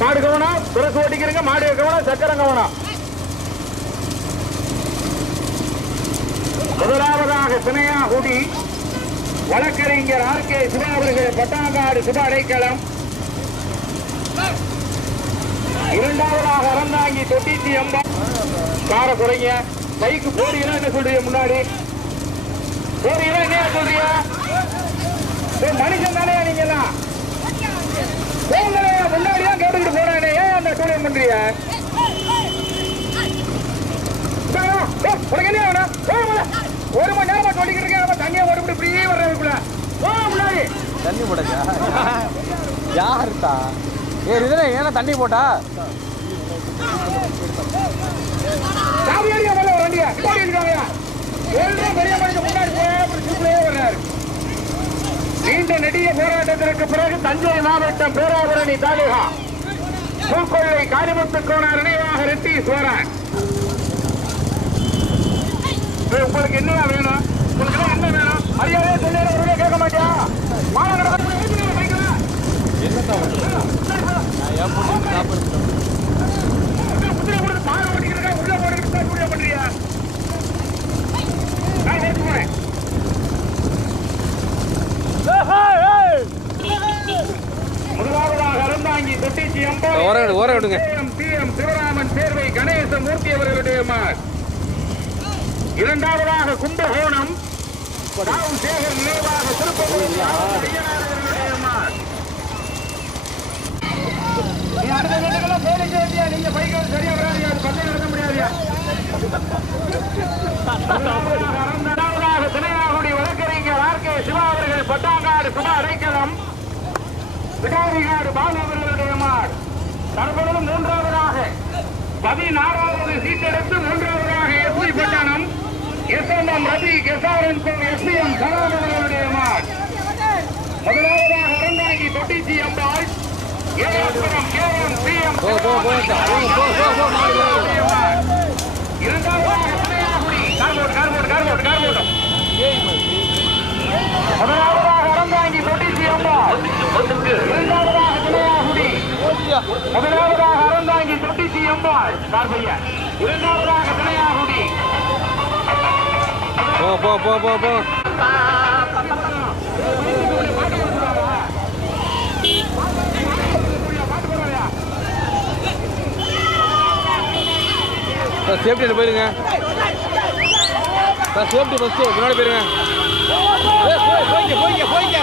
மாடு கவனம் பிரசு ஓட்டிக்கிறீங்க மாடு கவனம் சக்கரம் கவனம் முதலாவதாக சினையா குடி வழக்கறிஞர் ஆர் கே சிவா அவர்கள் பட்டாங்காடு சுப அடைக்கலம். இரண்டாவதாக அறந்தாங்கி தொட்டிச்சி அம்பா கார குறைங்க. பைக்கு போறீங்கன்னா என்ன சொல்றீங்க முன்னாடி? போறீங்கன்னா என்ன சொல்றீங்க? மனுஷன் தானே நீங்க எல்லாம்? தண்ணி போட்டா யாருத்தா? ஏ இதுல ஏன்னா தண்ணி போட்டா? நீண்ட நெடிய போராட்டத்திற்கு பிறகு தஞ்சை மாவட்டம் பேராபரணி தாலுகா பூக்கொள்ளை காரிமுத்து கோணார் நினைவாக ரெட்டி சோழன் உங்களுக்கு என்ன வேணும்? உங்களுக்கு என்ன வேணும்? மரியாதையா சொல்லி கேட்க மாட்டியா? முதலாவதாக அறந்தாங்கி தொட்டிச்சி அம்பா ஓரம் விடு, ஓரம் விடுங்க. சிஎம் சிவராமன் சேர்வை கணேசமூர்த்தி அவர்களுடைய மார் இரண்டாவதாக கும்பகோணம் சேகர் நினைவாக திருப்பதி ஐயனார் அவர்களுடைய மார் நீ அடுத்த வீட்டுக்கெல்லாம் போலீஸ் ஏரியா நீங்க பைக்கில் சரியா வராதியா? அது பக்கம் நடத்த முடியாதியா இரண்டாவதாக திணையாகுடி வழக்கறிஞர் ஆர் கே சிவா அவர்கள் பட்டாங்காடு சுபா அடைக்கலம் விடாரிகாடு பாலு அவர்களுடைய மாடு தற்பொழுது மூன்றாவதாக பதினாறாவது சீட்டெடுத்து மூன்றாவதாக SP Pattanam S M M Ravi கெசாரன் SP M Kalam அவர்களுடைய மாடு முதலாவதாக அரங்காகி Thottichi Ambal Ezhapuram K M C M போ போ போ போ போ போ மாடு போ. இரண்டாவதாக திணையாகுடி கார்போட் கார்போட் கார்போட் கார்போட் முதலாவதாக அறந்தாங்கி தொட்டிச்சி அம்பாள் இரண்டாவதாக திணையாகுடி முதலாவதாக அறந்தாங்கி தொட்டி சி எம்பாள் பார்வையா இரண்டாவதாக திணையாகுடி. போ போ போ போ போ. சேஃப்டியில் போயிருங்க. சார் சேஃப்டி ஃபஸ்ட்டு முன்னாடி போயிருங்க. ஏய், போய் போய்க்க போய்க்க போய்க்க.